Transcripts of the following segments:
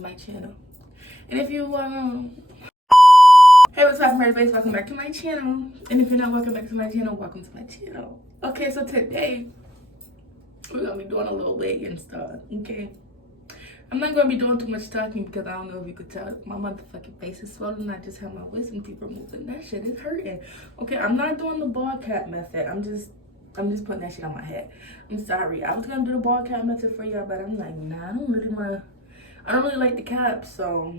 my channel. And if you hey, what's up, everybody? Welcome back to my channel. And if you're not welcome back to my channel, welcome to my channel. Okay, so today we're gonna be doing a little wig and stuff. Okay, I'm not gonna be doing too much talking because I don't know if you could tell my motherfucking face is swollen. I just had my wisdom teeth removed and that shit is hurting. Okay, I'm not doing the ball cap method. I'm just putting that shit on my head. I'm sorry. I was gonna do the ball cap method for y'all, but I'm like, nah, I don't really like the cap, so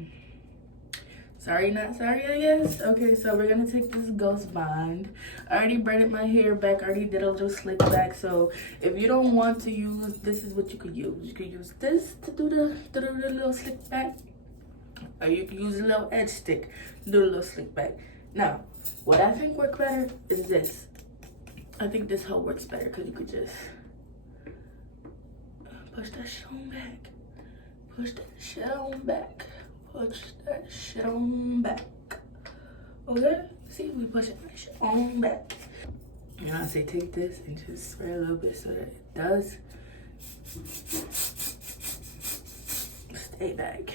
sorry, not sorry, I guess. Okay, so we're gonna take this Ghost Bond. I already braided my hair back, I already did a little slick back. So if you don't want to use, this is what you could use. You could use this to do the little slick back, or you could use a little edge stick to do the little slick back. Now, what I think works better is this. I think this hoe works better because you could just push that shit on back. Push that shit on back. Push that shit on back. Okay? See if we push that shit on back. And I say take this and just spray a little bit so that it does stay back.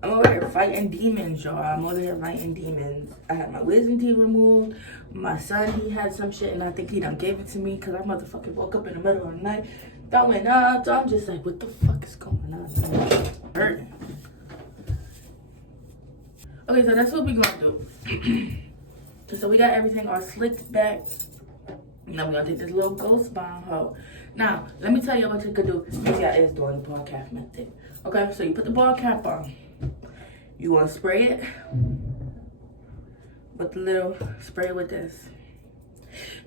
I'm over here fighting demons, y'all. I'm over here fighting demons. I had my wisdom teeth removed. My son, he had some shit and I think he done gave it to me because I motherfucking woke up in the middle of the night. That went up. So I'm just like, what the fuck is going on? Hurting. Okay, so that's what we gonna do. So we got everything all slicked back. Now we're gonna take this little Ghost Bond hoe. Now, let me tell you what you could do if y'all is doing the ball cap method. Okay, so you put the ball cap on. You want to spray it with the little spray with this.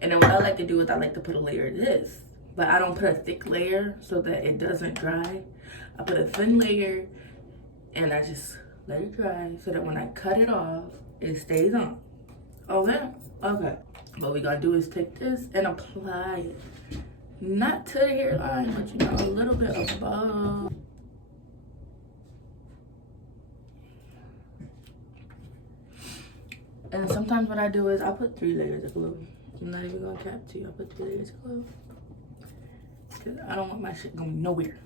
And then what I like to do is I like to put a layer of this. But I don't put a thick layer so that it doesn't dry. I put a thin layer and I just let it dry so that when I cut it off, it stays on. Okay? Okay. What we gotta do is take this and apply it. Not to the hairline, but you know, a little bit above. And sometimes what I do is I put 3 layers of glue. I'm not even gonna cap to you. I put 3 layers of glue. Because I don't want my shit going nowhere.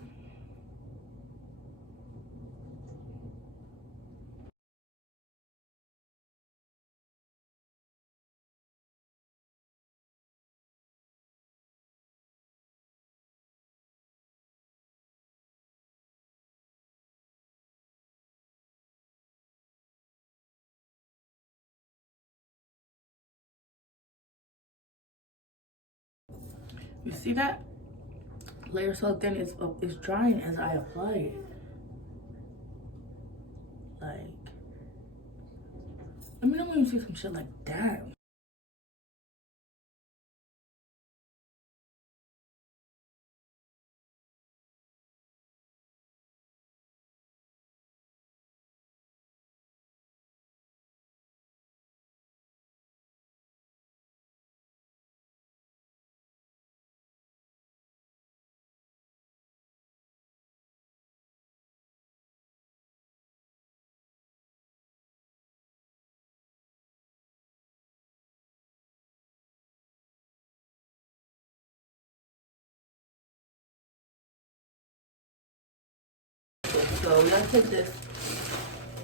You see that? Layer so thin it's drying as I apply it. Like, let me know when you see some shit like that. So we gotta take this,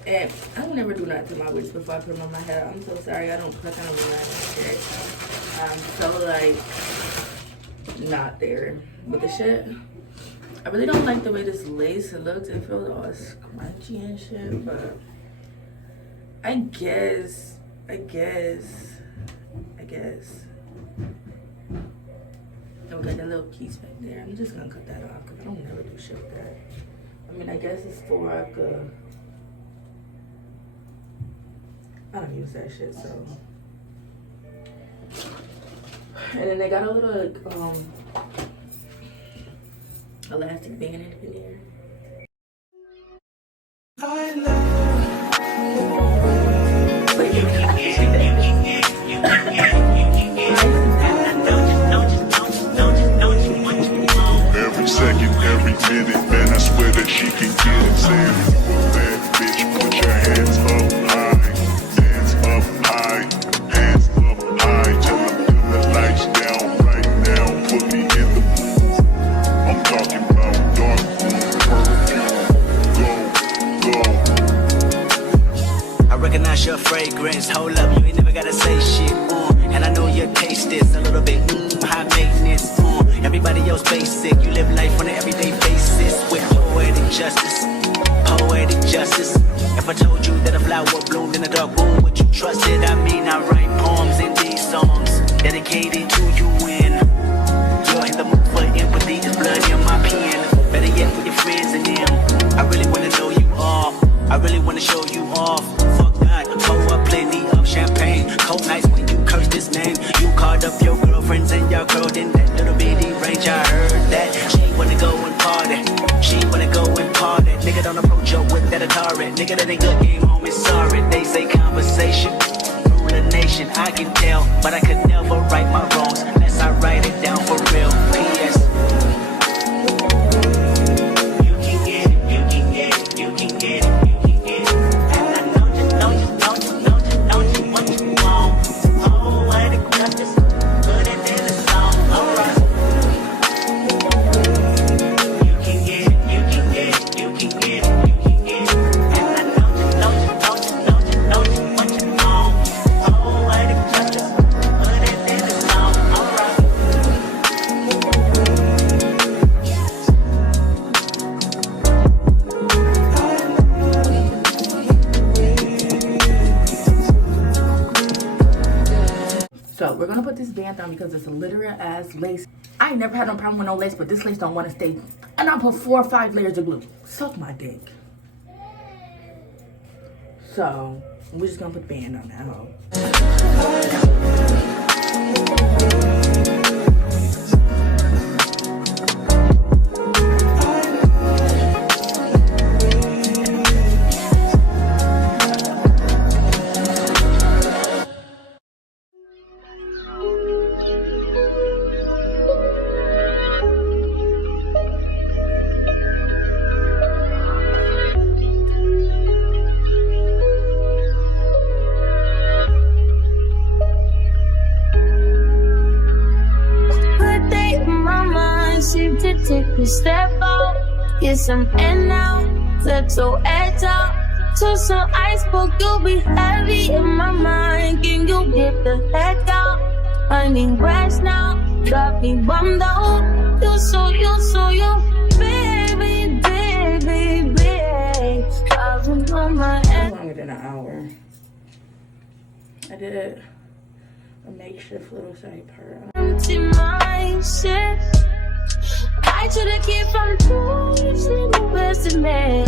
and I will never do that to my wigs before I put them on my head. I'm so sorry. I don't click on them when I shit. I'm so like not there with the shit. I really don't like the way this lace looks. It feels all scrunchy and shit, but I guess. And we got that little piece back there. I'm just gonna cut that off because I don't never do shit with that. I mean, I guess it's for like I don't use that shit, so. And then they got a little like, elastic band in there. I every second, every minute, man, I swear that she can get it. Saying, that bitch, put your hands up high, hands up high, hands up high. Till I put the lights down right now, put me in the mood. I'm talking about dark room, purple. fragrance. Hold up, you ain't never gotta say shit. And I know your taste is a little bit high maintenance. Everybody else basic. You live life on an everyday basis with poetic justice. Poetic justice. If I told you that a flower bloomed in a dark room, would you trust it? I mean, I write poems in these songs dedicated to you when you're in the mood for empathy. There's blood in my pen. Better yet, with your friends and them. I really wanna know you off. I really wanna show you off. Fuck that, pour up plenty of champagne. Cold nights when you curse this name. You called up your girlfriends and your girl in that little bitty range. I heard that she wanna go and party. She wanna go and party. Nigga don't approach her with that Atari. Nigga that ain't good game home is sorry. They say conversation rule a nation. I can tell, but I could never right my wrongs unless I write it down for real. P.S. You can get it, you can get it, you can get it, you can get it. And I know you what you want. Oh, what it justice, put it in the song. Alright. You can get it, you can get it, you can get it, you can get it. And I know you what you want. Oh, what it justice, put it in the song. Alright. So we're gonna put this band on because it's a literal ass lace. I ain't never had no problem with no lace, but this lace don't want to stay. And I put 4 or 5 layers of glue. Suck my dick. So we're just gonna put the band on that hoe. Seem to take a step out, get some air now, let your edge out. To some iceberg, you'll be heavy in my mind. Can you get the heck out? I need rest now, got me bummed out. You so, baby, I've been on my head. Longer than an hour. I did a makeshift little side part. Empty mindset. I should've kept from losing the best of me.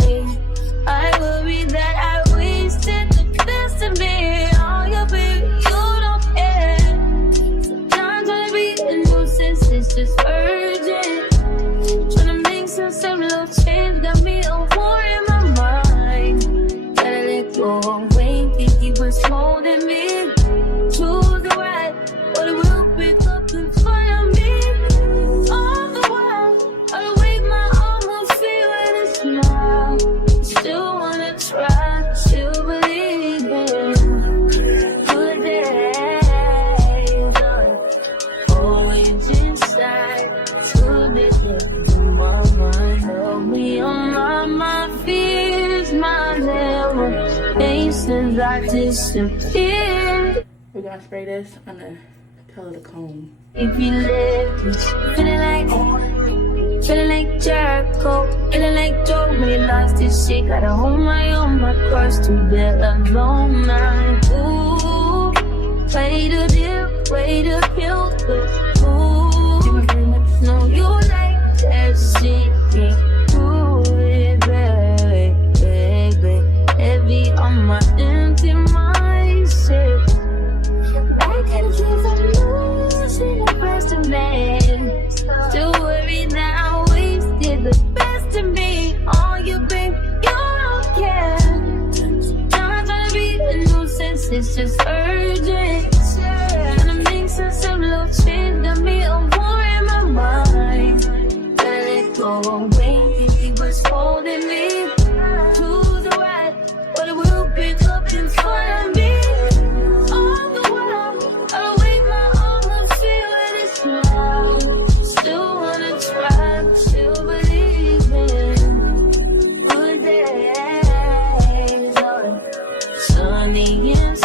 I worry that I wasted the best of me. Oh, yeah, baby, you don't care. Sometimes I be a nuisance, it's just urgent. Tryna make some little change, got me a war in my mind. Gotta let go away, think he was holding me. Choose the right, but it will pick up in front of me. Since I disappeared. We're gonna spray this on the tail of the comb. If you live, feeling like Jericho, feeling like Joe when he lost his shit. Gotta hold my own, my cross to bear alone. Ooh, way to deal, way to kill the fool. No, you like that shit. Ooh, baby, heavy on my empty mindset. I can't keep on losing the best of me. Still worry that I wasted the best of me. Oh, you babe, you don't care. Sometimes I be a nuisance, it's just urgent. Tryna make some little change, got me a war in my mind. Let it go away, think he was holding me. Pick up in front of me. All the while, I wait my almost feel it is now. Still wanna try, still believe in good days. Sunny and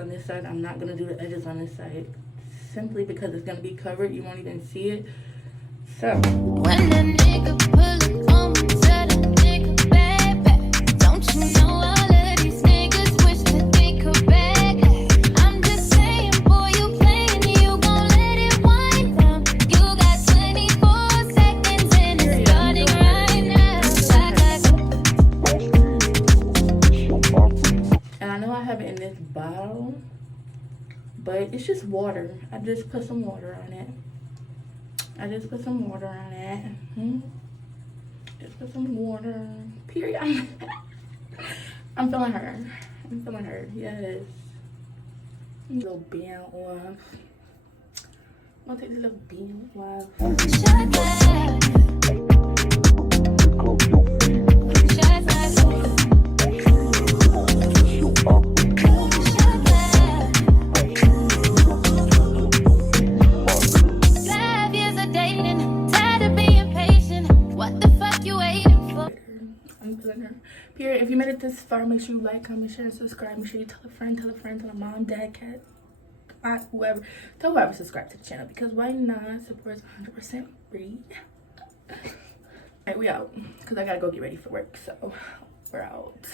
on this side. I'm not gonna do the edges on this side simply because it's gonna be covered. You won't even see it. So When the nigga pull up on me, tell the nigga back, back. Don't you know all of these niggas wish that they could back? I'm just saying, boy, you playing, you gon' let it wind down. You got 24 seconds and it's starting right now. and I know I have it in this bottle, but it's just water. I just put some water on it. Just put some water. Period. I'm feeling her. Yes. Little band off. I'm gonna take this little band off. Shut up. Period. If you made it this far, make sure you like, comment, share, and subscribe. Make sure you tell a friend, tell a mom, dad, cat, aunt, whoever. Tell whoever subscribe to the channel because why not? Support is 100% free. Alright, we out because I gotta go get ready for work. So we're out.